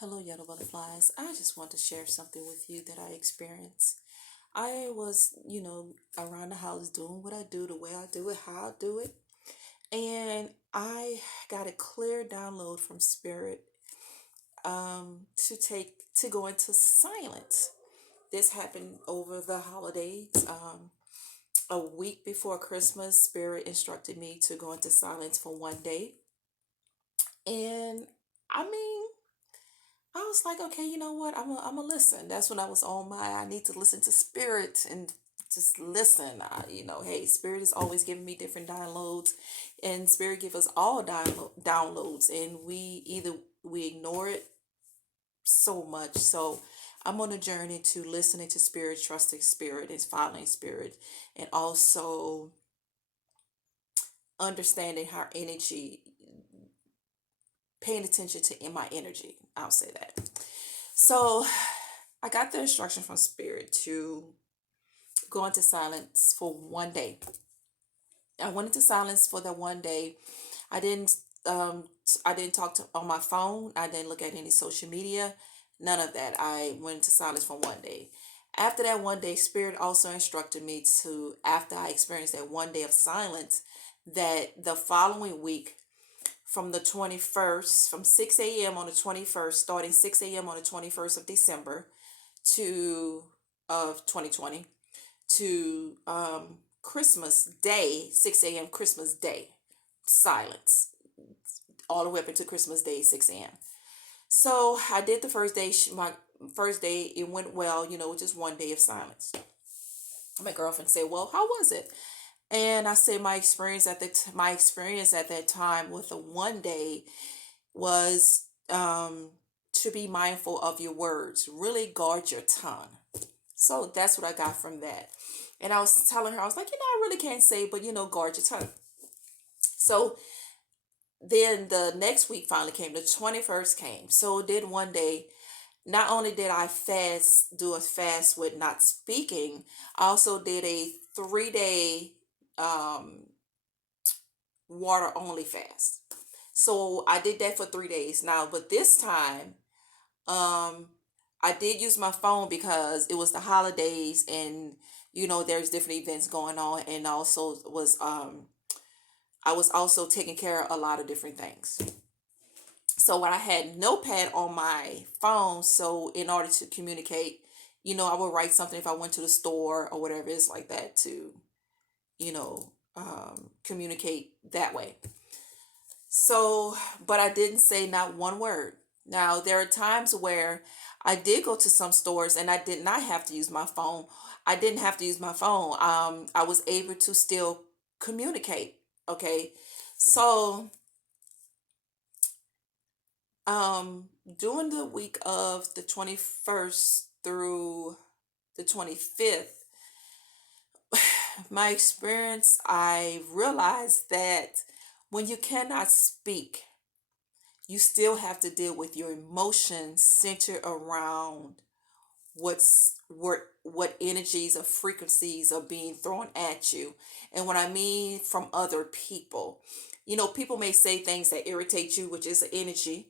Hello, Yellow Butterflies. I just want to share something with you that I experienced. I was, around the house doing what I do, the way I do it, how I do it. And I got a clear download from Spirit to go into silence. This happened over the holidays. A week before Christmas, Spirit instructed me to go into silence for one day. And I mean, I was like, okay, you know what? I'm a listen. That's when I was on I need to listen to Spirit and just listen. Hey, Spirit is always giving me different downloads, and Spirit give us all downloads, and we ignore it so much. So I'm on a journey to listening to Spirit, trusting Spirit, and following Spirit, and also understanding how energy, paying attention to in my energy. I'll say that. So I got the instruction from Spirit to go into silence for one day. I went into silence for that one day. I didn't I didn't talk to on my phone. I didn't look at any social media. None of that. I went into silence for one day. After that one day, Spirit also instructed me to, after I experienced that one day of silence, that the following week, from the 21st, from 6 a.m. on the 21st, starting 6 a.m. on the 21st of December to of 2020 to Christmas Day, 6 a.m. Christmas Day, silence, all the way up into Christmas Day, 6 a.m. So I did the first day, my first day, it went well, just one day of silence. My girlfriend said, well, how was it? And I said my experience at that time with the one day was to be mindful of your words. Really guard your tongue. So that's what I got from that. And I was telling her, I was like, I really can't say, but guard your tongue. So then the next week finally came, the 21st came. So did one day, not only did I do a fast with not speaking, I also did a 3 day um, water only fast. So I did that for 3 days now, but this time, um, I did use my phone because it was the holidays and there's different events going on, and also was I was also taking care of a lot of different things. So I had notepad on my phone, so in order to communicate, I would write something if I went to the store or whatever it's like that to communicate that way. So, but I didn't say not one word. Now, there are times where I did go to some stores and I did not have to use my phone. I didn't have to use my phone. I was able to still communicate. Okay. So, during the week of the 21st through the 25th, my experience, I realized that when you cannot speak, you still have to deal with your emotions centered around what energies or frequencies are being thrown at you. And what I mean from other people, people may say things that irritate you, which is an energy.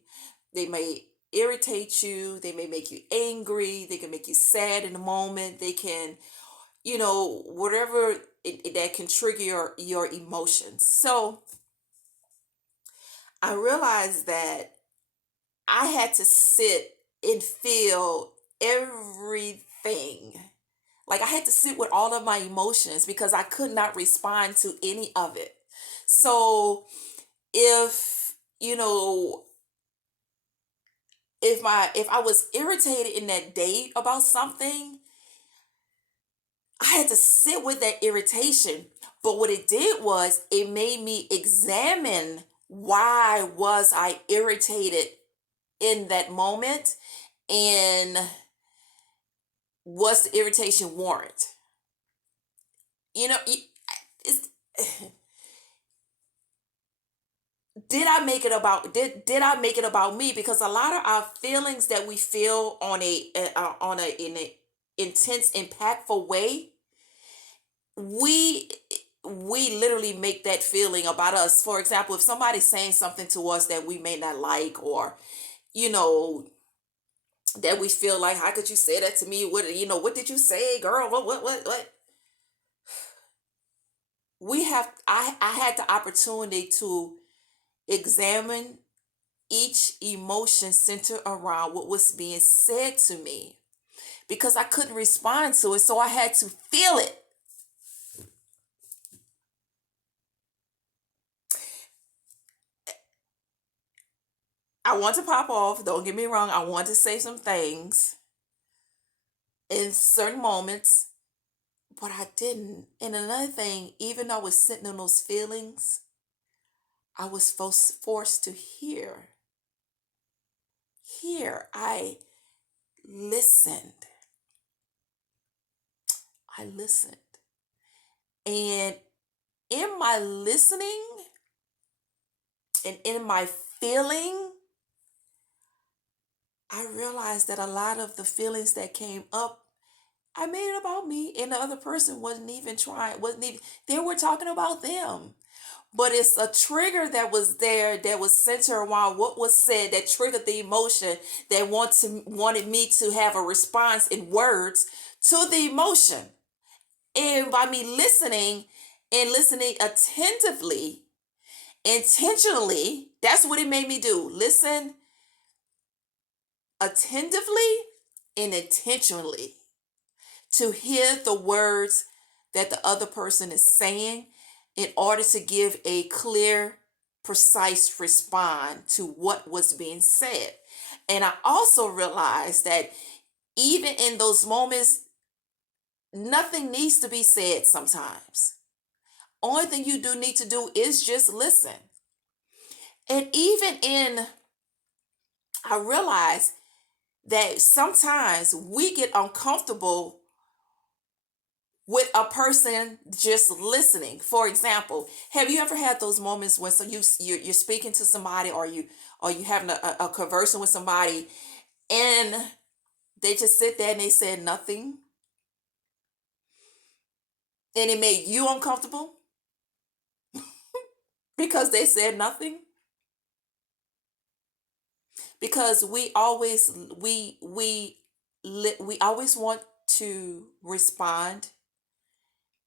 They may irritate you, they may make you angry, they can make you sad in the moment, they can, whatever that can trigger your emotions. So I realized that I had to sit and feel everything. Like I had to sit with all of my emotions because I could not respond to any of it. So if, if I was irritated in that day about something, I had to sit with that irritation. But what it did was it made me examine, why was I irritated in that moment, and what's the irritation warrant? You know, it's, did I make it about me? Because a lot of our feelings that we feel in a intense, impactful way, we we literally make that feeling about us. For example, if somebody's saying something to us that we may not like, or you know that we feel like, how could you say that to me? What did you say, girl? What? I had the opportunity to examine each emotion centered around what was being said to me because I couldn't respond to it, so I had to feel it. I want to pop off, don't get me wrong, I want to say some things in certain moments, but I didn't. And another thing, even though I was sitting on those feelings, I was forced to hear. I listened. I listened. And in my listening and in my feeling, I realized that a lot of the feelings that came up, I made it about me, and the other person wasn't even, they were talking about them. But it's a trigger that was there that was centered around what was said that triggered the emotion that wanted me to have a response in words to the emotion. And by me listening and listening attentively, intentionally, that's what it made me do. Listen attentively and intentionally to hear the words that the other person is saying in order to give a clear, precise response to what was being said. And I also realized that even in those moments, nothing needs to be said sometimes. Only thing you do need to do is just listen. And I realized that sometimes we get uncomfortable with a person just listening. For example, have you ever had those moments when you're speaking to somebody, or you having a conversation with somebody, and they just sit there and they said nothing, and it made you uncomfortable because they said nothing? Because we always want to respond,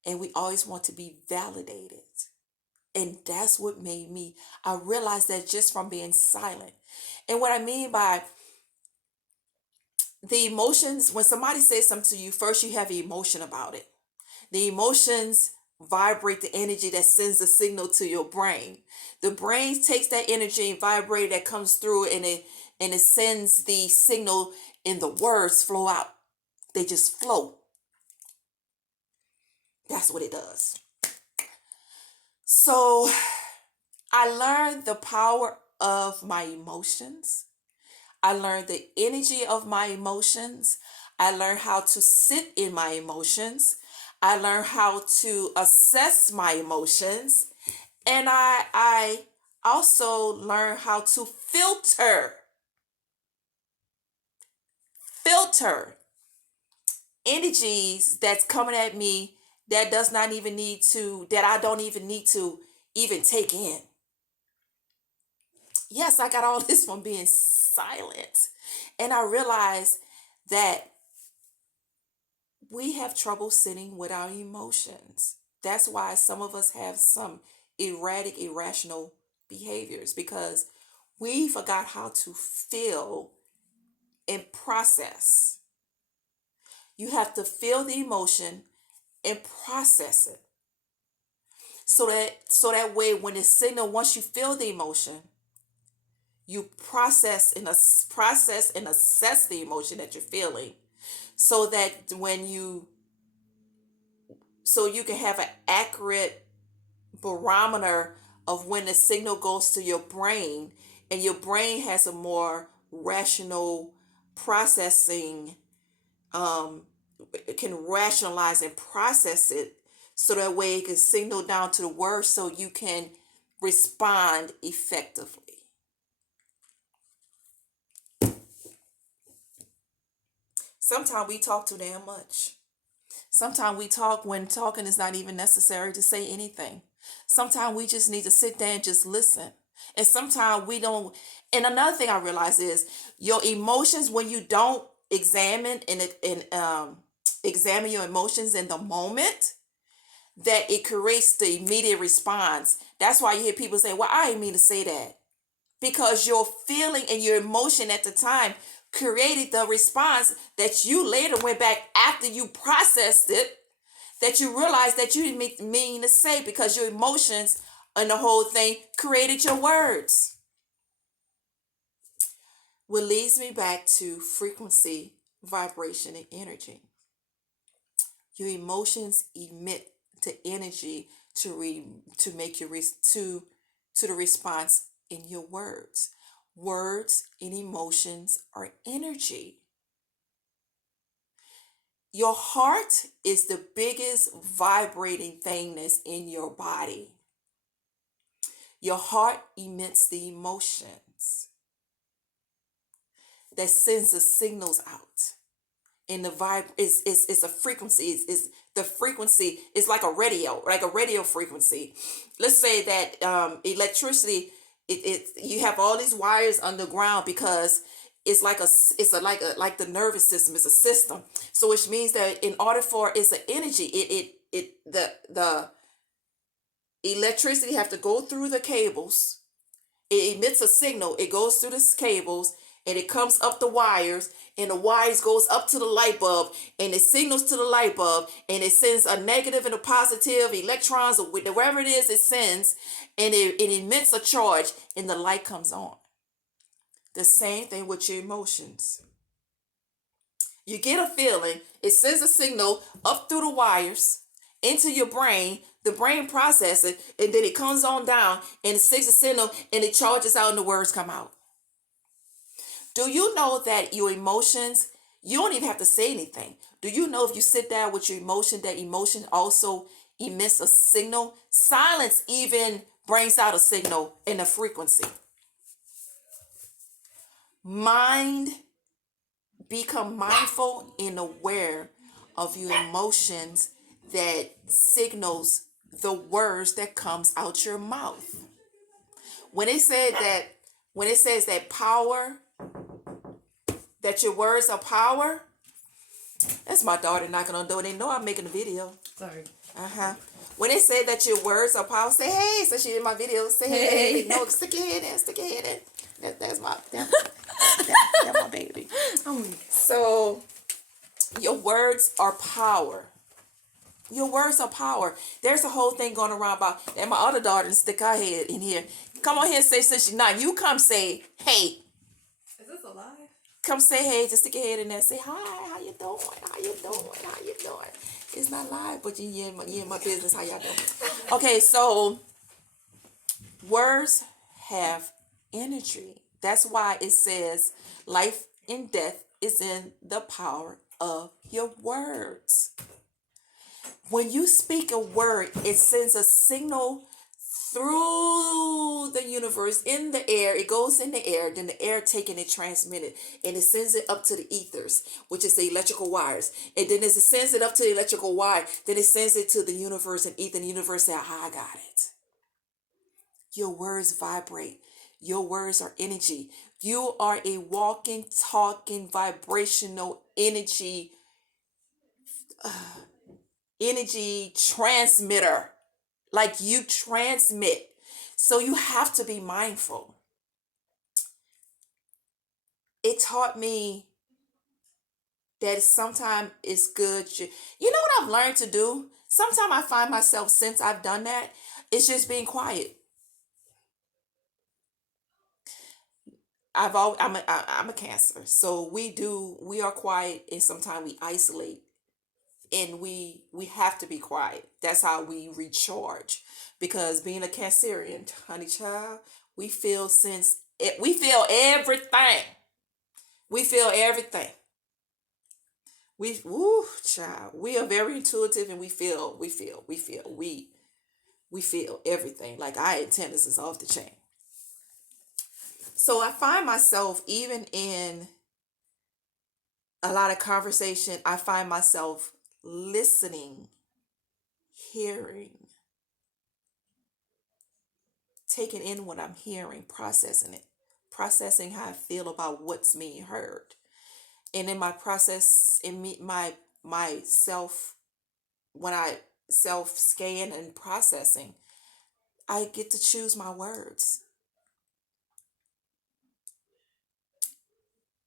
and we always want to be validated. And that's what made me, I realized that just from being silent. And what I mean by the emotions, when somebody says something to you, first you have the emotion about it. The emotions vibrate the energy that sends a signal to your brain. The brain takes that energy and vibrate that comes through, and it sends the signal, and the words flow out. They just flow. That's what it does. So I learned the power of my emotions. I learned the energy of my emotions. I learned how to sit in my emotions. I learned how to assess my emotions. And I also learned how to filter energies that's coming at me that I don't even need to even take in. Yes, I got all this from being silent. And I realized that we have trouble sitting with our emotions. That's why some of us have some erratic, irrational behaviors, because we forgot how to feel and process. You have to feel the emotion and process it. So that way, when the signal, once you feel the emotion, you process and assess the emotion that you're feeling, so that so you can have an accurate barometer of when the signal goes to your brain, and your brain has a more rational processing, um it can rationalize and process it, so that way it can signal down to the word so you can respond effectively. Sometimes we talk too damn much. Sometimes we talk when talking is not even necessary to say anything. Sometimes we just need to sit there and just listen. And sometimes we don't. And another thing I realize is your emotions, when you don't examine your emotions in the moment, that it creates the immediate response. That's why you hear people say, well, I didn't mean to say that. Because your feeling and your emotion at the time created the response that you later went back after you processed it, that you realized that you didn't mean to say, because your emotions and the whole thing created your words. What leads me back to frequency, vibration, and energy. Your emotions emit the energy to make your to the response in your words. Words and emotions are energy. Your heart is the biggest vibrating thing that's in your body. Your heart emits the emotions that sends the signals out. And the vibe is a frequency. Is the frequency is like a radio frequency. Let's say that electricity, you have all these wires underground, because it's like the nervous system is a system. So which means that in order for it's an energy, the electricity have to go through the cables. It emits a signal. It goes through the cables and it comes up the wires, and the wires goes up to the light bulb, and it signals to the light bulb, and it sends a negative and a positive electrons, or wherever it is it sends, and it emits a charge, and the light comes on. The same thing with your emotions. You get a feeling, it sends a signal up through the wires into your brain. The brain processes it, and then it comes on down, and it sends a signal, and it charges out, and the words come out. Do you know that your emotions, you don't even have to say anything. Do you know if you sit down with your emotion, that emotion also emits a signal? Silence even brings out a signal in a frequency. Become mindful and aware of your emotions that signals the words that comes out your mouth. When it says that power, that your words are power, that's my daughter knocking on the door. They know I'm making a video. Sorry. When it said that your words are power, say hey. So she in my video, say hey. No, stick your head in, stick your head in. That's my baby. Oh. So your words are power. Your words are power. There's a whole thing going around about, and my other daughter stick her head in here. Come on here and say, since she's not, you come say hey. Is this a lie? Come say hey, just stick your head in there. Say hi, how you doing? How you doing? How you doing? It's not live, but you in my business. How y'all doing? Okay, so words have energy. That's why it says life and death is in the power of your words. When you speak a word, it sends a signal through the universe, in the air. It goes in the air, then the air taking it, transmitted, and it sends it up to the ethers, which is the electrical wires. And then as it sends it up to the electrical wire, then it sends it to the universe, and ether, and the universe say, I got it. Your words vibrate. Your words are energy. You are a walking, talking, vibrational energy transmitter. Like, you transmit. So you have to be mindful. It taught me that sometimes it's good. You know what I've learned to do? Sometimes I find myself, since I've done that, it's just being quiet. I'm a Cancer, so we are quiet, and sometimes we isolate, and we have to be quiet. That's how we recharge, because being a Cancerian, honey child, we feel everything. We feel everything. Child, we are very intuitive, and we feel everything. Like, our antennas is off the chain. So I find myself, even in a lot of conversation, I find myself listening, hearing, taking in what I'm hearing, processing it, processing how I feel about what's being heard. And in my process, in me, my self, when I self scan and processing, I get to choose my words.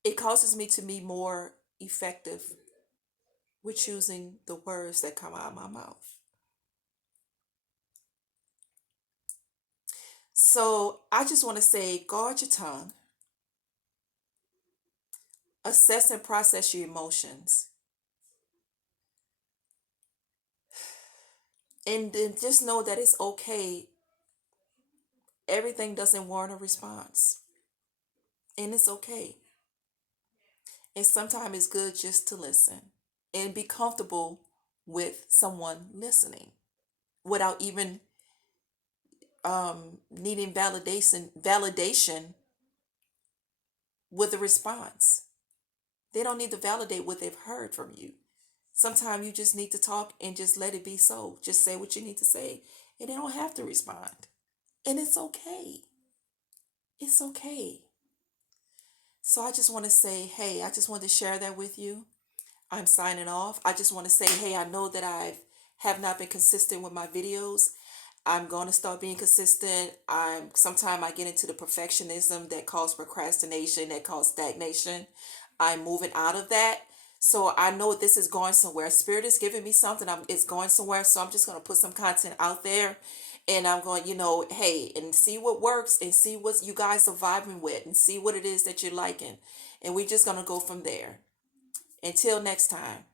It causes me to be more effective with choosing the words that come out of my mouth. So I just want to say, guard your tongue, assess and process your emotions, and then just know that it's okay. Everything doesn't warrant a response, and it's okay. And sometimes it's good just to listen and be comfortable with someone listening without even needing validation with a response. They don't need to validate what they've heard from you. Sometimes you just need to talk and just let it be so. Just say what you need to say, and they don't have to respond. And it's okay. It's okay. So I just want to say, hey, I just wanted to share that with you. I'm signing off. I just want to say, hey, I know that I have not been consistent with my videos. I'm going to start being consistent. Sometimes I get into the perfectionism that causes procrastination, that causes stagnation. I'm moving out of that. So I know this is going somewhere. Spirit is giving me something. It's going somewhere. So I'm just going to put some content out there, and I'm going, hey, and see what works and see what you guys are vibing with and see what it is that you're liking. And we're just going to go from there. Until next time.